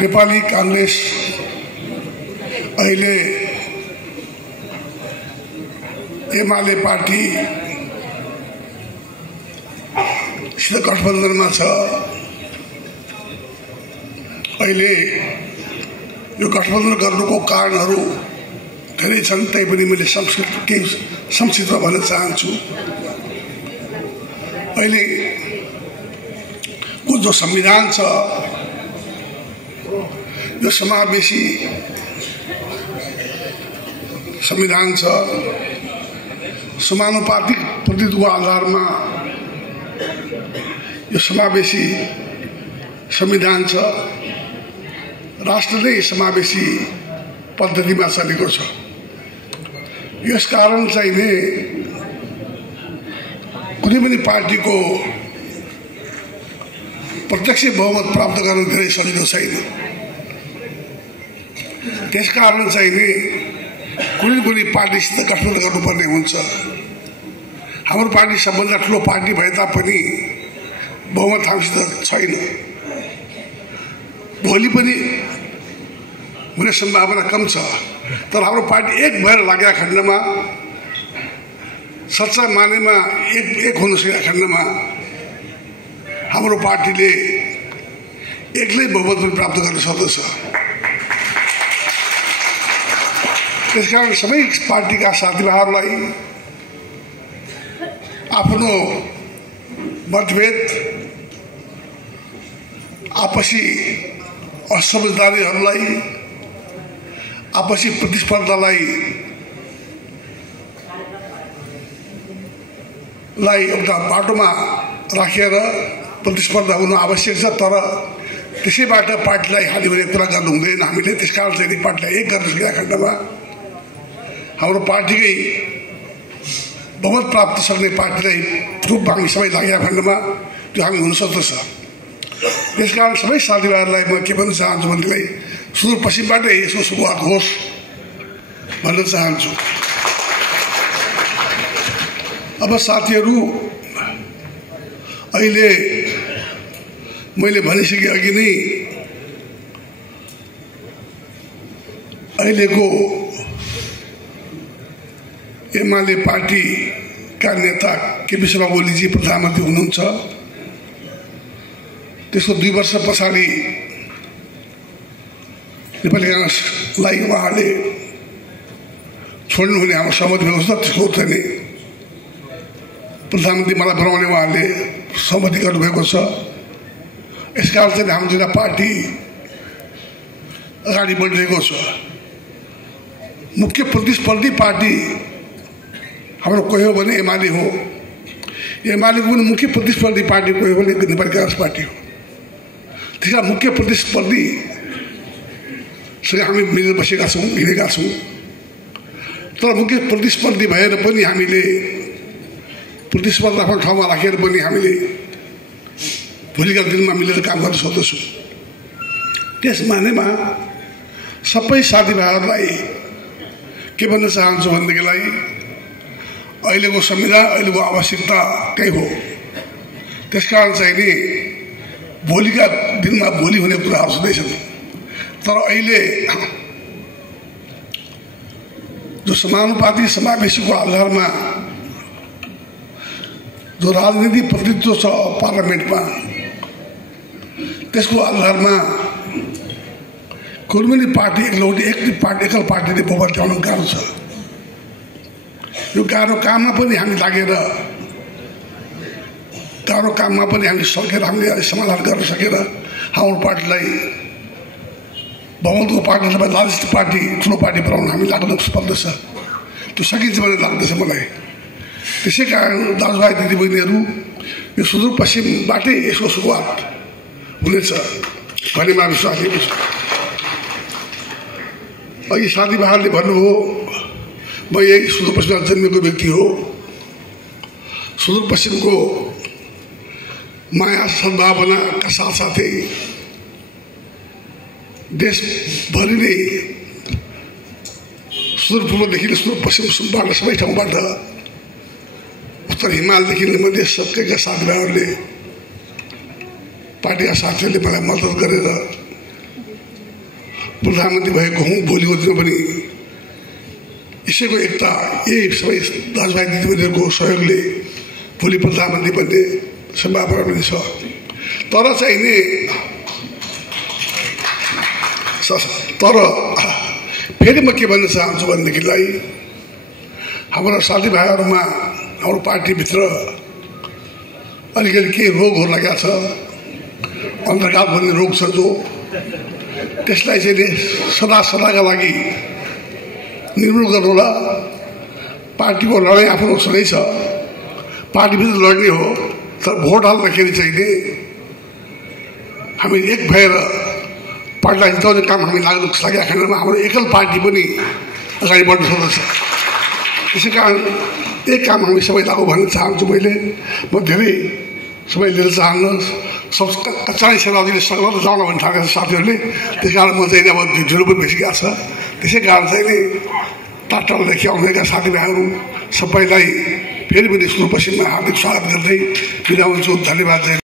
नेपाली कांग्रेस अहिले एमाले पार्टी सित गठबन्धनमा छ। अहिले यो गठबन्धन गर्नुको कारणहरू धेरै छन्, तैपनि मैले संक्षिप्तमा भन्न चाहन्छु। अहिले को जो संविधान छ यो समावेशी संविधान छ। समानुपातिक प्रतिनिधित्वको आधारमा यो समावेशी संविधान छ। राष्ट्र नै समावेशी पद्धतिमा चलेको छ। यस कारण चाहिँ नै कुनै पनि पार्टीको प्रत्यक्ष बहुमत प्राप्त गर्न धेरै सजिलो छैन। त्यसकारण चाहिँ नि कुनै पार्टीसित गठबन्धन गर्नुपर्ने हुन्छ। हाम्रो पार्टी सबभन्दा ठुलो पार्टी भए तापनि बहुमत हामीसित छैन। भोलि पनि हुने सम्भावना कम छ। तर हाम्रो पार्टी एक भएर लागेका खण्डमा, सच्चा मानेमा एक हुन सकेका खण्डमा हाम्रो पार्टीले एक्लै बहुमत पनि प्राप्त गर्न सक्दछ। त्यसकारण सबै पार्टीका साथीभाइहरूलाई आफ्नो मतभेद, आपसी असमझदारीहरूलाई, आपसी प्रतिस्पर्धालाई एउटा बाटोमा राखेर प्रतिस्पर्धा हुनु आवश्यक छ। तर त्यसैबाट पार्टीलाई हानि हुने कुरा गर्नु हुँदैन। हामीले त्यसकारण चाहिँ पार्टीलाई एक गर्न सकेका खण्डमा हाम्रो पार्टीकै बहुमत प्राप्त सक्ने पार्टीलाई रूपमा हामी सबै लागेका खण्डमा त्यो हामी हुन सक्दछ। त्यसकारण सबै साथीभाइहरूलाई म के भन्न चाहन्छु भनेदेखि सुदूरपश्चिमबाटै यसको सुरुवात होस् भन्न चाहन्छु। अब साथीहरू, अहिले मैले भनिसके अघि नै अहिलेको एमाले पार्टीका नेता केपी शर्मा ओलीजी प्रधानमन्त्री हुनुहुन्छ। त्यसको 2 वर्ष पछाडि नेपाली कांग्रेसलाई उहाँले छोड्नुहुने हाम्रो सहमति भएको छ। त्यसको चाहिँ प्रधानमन्त्री मलाई बनाउने उहाँले सहमति गर्नुभएको छ। यसकारण चाहिँ हाम्रो दुईटा पार्टी अगाडि बढिरहेको छ। मुख्य प्रतिस्पर्धी पार्टी हाम्रो कोही हो भने एमाले हो। एमालेको पनि मुख्य प्रतिस्पर्धी पार्टी कोही हो भने नेपाली कांग्रेस पार्टी हो। त्यसका मुख्य प्रतिस्पर्धीसँग हामी मिलेर बसेका छौँ, हिँडेका छौँ। तर मुख्य प्रतिस्पर्धी भएर पनि हामीले प्रतिस्पर्धा आफ्नो ठाउँमा राखेर पनि हामीले भोलिका दिनमा मिलेर काम गर्न सक्दछौँ। त्यस मानेमा सबै साथीभाइहरूलाई के भन्न चाहन्छु भनेदेखिलाई अहिलेको संविधान, अहिलेको आवश्यकता त्यही हो। त्यसकारण चाहिँ नि भोलिका दिनमा भोलि हुने कुराहरू छँदैछन्। तर अहिले जो समानुपातिक समावेशीको आधारमा जो राजनीतिक प्रतिनिधित्व छ पार्लियामेन्टमा, त्यसको आधारमा कुनै पनि पार्टी एकल पार्टीले बहुमत ल्याउनु गाह्रो छ। यो गाह्रो काममा पनि हामी लागेर सकेर हामीले समाधान गर्न सकेर हाम्रो पार्टीलाई बहुमतको पार्टी अथवा लार्जेस्ट पार्टी, ठुलो पार्टी बनाउन हामी लाग्न पर्दछ। त्यो सकिन्छ भन्ने लाग्दछ मलाई। त्यसै कारण दाजुभाइ दिदीबहिनीहरू, यो सुदूरपश्चिमबाटै यसको सुरुवात हुनेछ भन्ने मलाई विश्वास लिएको छ। अघि साथीभाइहरूले भन्नुभयो म यही सुदूरपश्चिममा जन्मेको व्यक्ति हो। सुदूरपश्चिमको माया सद्भावनाका साथसाथै देशभरि नै सुदूरपूर्वदेखि सुदूरपश्चिमबाट सबै ठाउँबाट, उत्तर हिमालदेखि मध्य सबैका साथीभाइहरूले, पार्टीका साथीहरूले मलाई मद्दत गरेर प्रधानमन्त्री भएको हुँ भोलिको दिनमा पनि यसैको एकता यही सबै दाजुभाइ दिदीबहिनीहरूको सहयोगले भोलि प्रधानमन्त्री बन्ने सम्भावना पनि छ। तर चाहिने फेरि म के भन्न चाहन्छु भनेदेखिलाई हाम्रा साथीभाइहरूमा हाम्रो पार्टीभित्र अलिकति केही रोगहरू लागेको छ, अन्तर्घात भन्ने रोग छ जो त्यसलाई चाहिँ सदाका लागि निर्मूल गर्नुहोला। पार्टीको लडाइँ आफ्नो सधैँ छ, पार्टीभित्र लड्ने हो, तर भोट हाल्दाखेरि चाहिँ हामी एक भएर पार्टीलाई जिताउने काम हामी लागेको खण्डमा हाम्रो एकल पार्टी पनि अगाडि बढ्न सक्दछ। त्यसै कारण एक काम हामी सबै लागू भन्न चाहन्छु। म धेरै सबै लिएर चाहन्न, सब कच्चा नै सेनाले सङ्गत जाउन भन्ने ठानेको छ साथीहरूले। त्यस कारण म चाहिँ अब ढिलो पनि भइसकेको छ। त्यसै कारण चाहिँ नि टाढादेखि आउनेका साथीभाइहरू सबैलाई फेरि पनि सुदूरपश्चिममा हार्दिक स्वागत गर्दै बिदा हुन्छु। धन्यवाद।